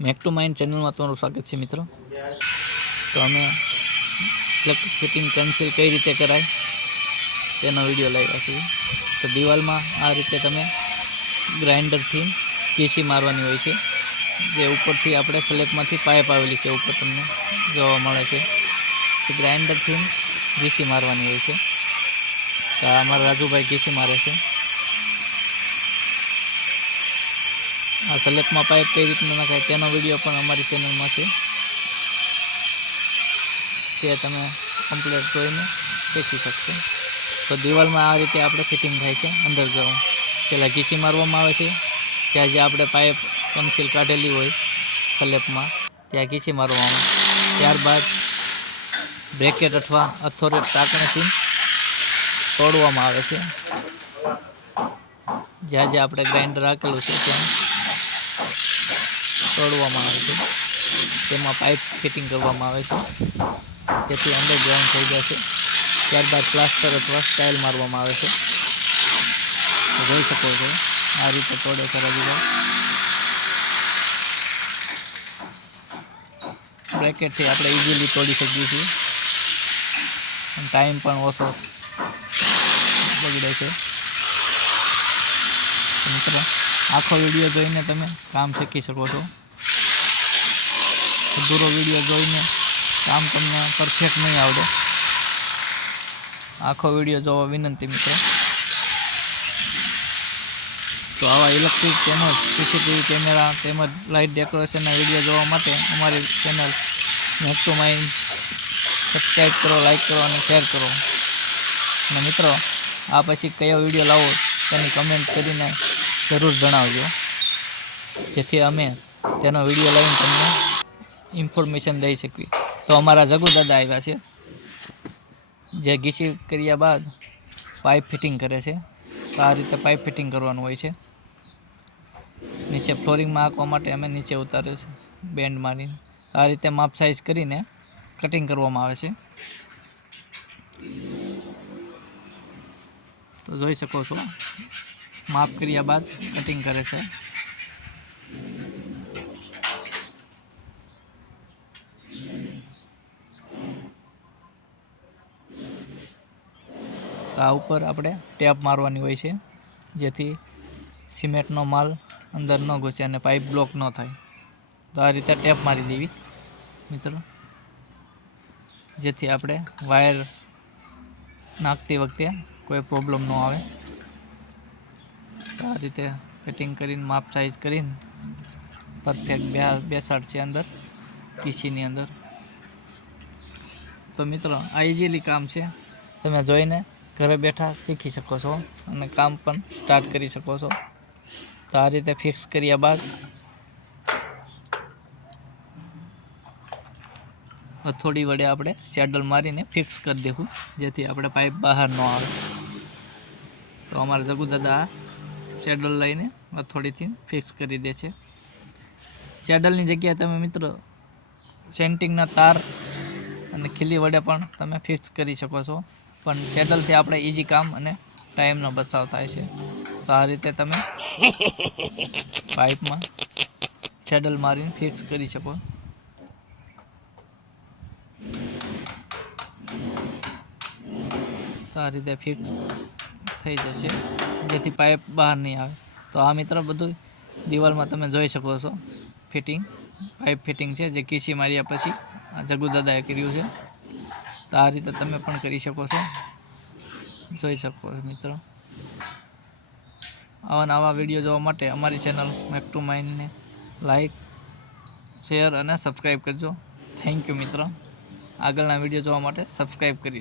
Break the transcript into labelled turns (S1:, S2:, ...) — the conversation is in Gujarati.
S1: મેક ટુ માઇન્ડ ચેનલમાં તમારું સ્વાગત છે, મિત્રો. તો અમે પ્લગ ફિટિંગ પેન્સિલ કઈ રીતે કરાય તેનો વીડિયો લાવ્યા છીએ. તો દિવાલમાં આ રીતે તમે ગ્રાઇન્ડરથી કેસી મારવાની હોય છે, જે ઉપરથી આપણે સ્લેબમાંથી પાઇપ આવેલી છે, ઉપર તમને જોવા મળે છે. તો ગ્રાઇન્ડરથી ઘીસી મારવાની હોય છે. તો અમારા રાજુભાઈ ઘીસી મારે છે. આ સ્લેબમાં પાઇપ કઈ રીતના નખાય તેનો વીડિયો પણ અમારી ચેનલમાં છે. તે તમે કમ્પ્લેટ જોઈને શીખી શકશો. તો દિવાલમાં આ રીતે આપણે ફિટિંગ થાય છે અંદર જવું. પહેલાં ઘીસી મારવામાં આવે છે. ત્યાં જે આપણે પાઇપ પેન્સિલ કાઢેલી હોય સ્લેબમાં, ત્યાં ઘીસી મારવામાં ત્યારબાદ બ્રેકેટ અથવા અથોરેટ ટાંકણીથી તોડવામાં આવે છે. જ્યાં જ્યાં આપણે ગ્રાઇન્ડર રાખેલું છે ત્યાં તોડવામાં આવે છે. તેમાં પાઇપ ફિટિંગ કરવામાં આવે છે. જેથી અંડરગ્રાઉન્ડ થઈ જશે ત્યારબાદ પ્લાસ્ટર અથવા સ્ટાઇલ મારવામાં આવે છે. જોઈ શકો છો. આ રીતે તોડે છે રજૂઆત બ્રેકેટથી આપણે ઇઝીલી તોડી શકીએ છીએ. ટાઈમ પણ ઓછો બગડે છે. મિત્રો આખો વીડિયો જોઈને તમે કામ શીખી શકો છો. અધૂરો વીડિયો જોઈને કામ તમને પરફેક્ટ નહીં આવડે. આખો વીડિયો જોવા વિનંતી મિત્રો. તો આવા ઇલેક્ટ્રિક તેમજ સીસીટીવી કેમેરા તેમજ લાઇટ ડેકોરેશનના વીડિયો જોવા માટે અમારી channel Make To Mind subscribe કરો લાઇક કરો અને શેર કરો. અને મિત્રો, આ પછી કયો વીડિયો લાવો તેની કમેન્ટ કરીને જરૂર જણાવજો. જેથી અમે તેનો વીડિયો લઈને તમને ઇન્ફોર્મેશન દઈ શકીએ. તો અમારા જગુદાદા આવ્યા છે. જે ઘીસી કર્યા બાદ પાઇપ ફિટિંગ કરે છે. તો આ રીતે પાઇપ ફિટિંગ કરવાનું હોય છે. નીચે ફ્લોરિંગમાં આંકવા માટે અમે નીચે ઉતાર્યું છે બેન્ડ મારીને. આ રીતે માપ સાઇઝ કરીને કટિંગ કરવામાં આવે છે. તો જોઈ શકો છો. માપ કર્યા બાદ કટિંગ કરે છે. તો આ ઉપર આપણે ટેપ મારવાની હોય છે, જેથી સિમેન્ટનો માલ અંદર ન ઘૂસે અને પાઇપ બ્લોક ન થાય. તો આ રીતે ટેપ મારી દેવી, મિત્રો. જેથી આપણે વાયર નાખતી વખતે કોઈ પ્રોબ્લેમ ન આવે. આ રીતે ફિટિંગ કરીને, માપ સાઇઝ કરીને પરફેક્ટ બેસાડ છે અંદર પીસીની અંદર. તો મિત્રો, આ ઇઝીલી કામ છે. તમે જોઈને ઘરે બેઠા શીખી શકો છો અને કામ પણ સ્ટાર્ટ કરી શકો છો. તો આ રીતે ફિક્સ કર્યા બાદ હથોડી વડે આપણે સેડલ મારીને ફિક્સ કરી દેવું, જેથી આપણે પાઇપ બહાર ન આવે. તો અમારા જગુ સેડલ લઈને હથોડીથી ફિક્સ કરી દે છે. સેડલની જગ્યાએ તમે મિત્રો સેન્ટિંગના તાર અને ખીલી વડે પણ તમે ફિક્સ કરી શકો છો. પણ સેડલથી આપણે ઇઝી કામ અને ટાઈમનો બચાવ થાય છે. તો આ રીતે તમે પાઇપમાં સેડલ મારીને ફિક્સ કરી શકો. તો આ રીતે ફિક્સ થઈ જશે, જેથી પાઇપ બહાર નહીં આવે. તો આ મિત્ર બધું દિવાલમાં તમે જોઈ શકો છો. ફિટિંગ, પાઇપ ફિટિંગ છે, જે કીસી માર્યા પછી આ જગુ કર્યું છે. તો આ રીતે તમે પણ કરી શકો છો. જોઈ શકો છો મિત્રો. આવા નવા વીડિયો જોવા માટે અમારી ચેનલ મેક ટુ માઇન્ડને લાઈક શેર અને સબસ્ક્રાઈબ કરજો. થેન્ક યુ મિત્રો. આગળના વીડિયો જોવા માટે સબસ્ક્રાઈબ કરી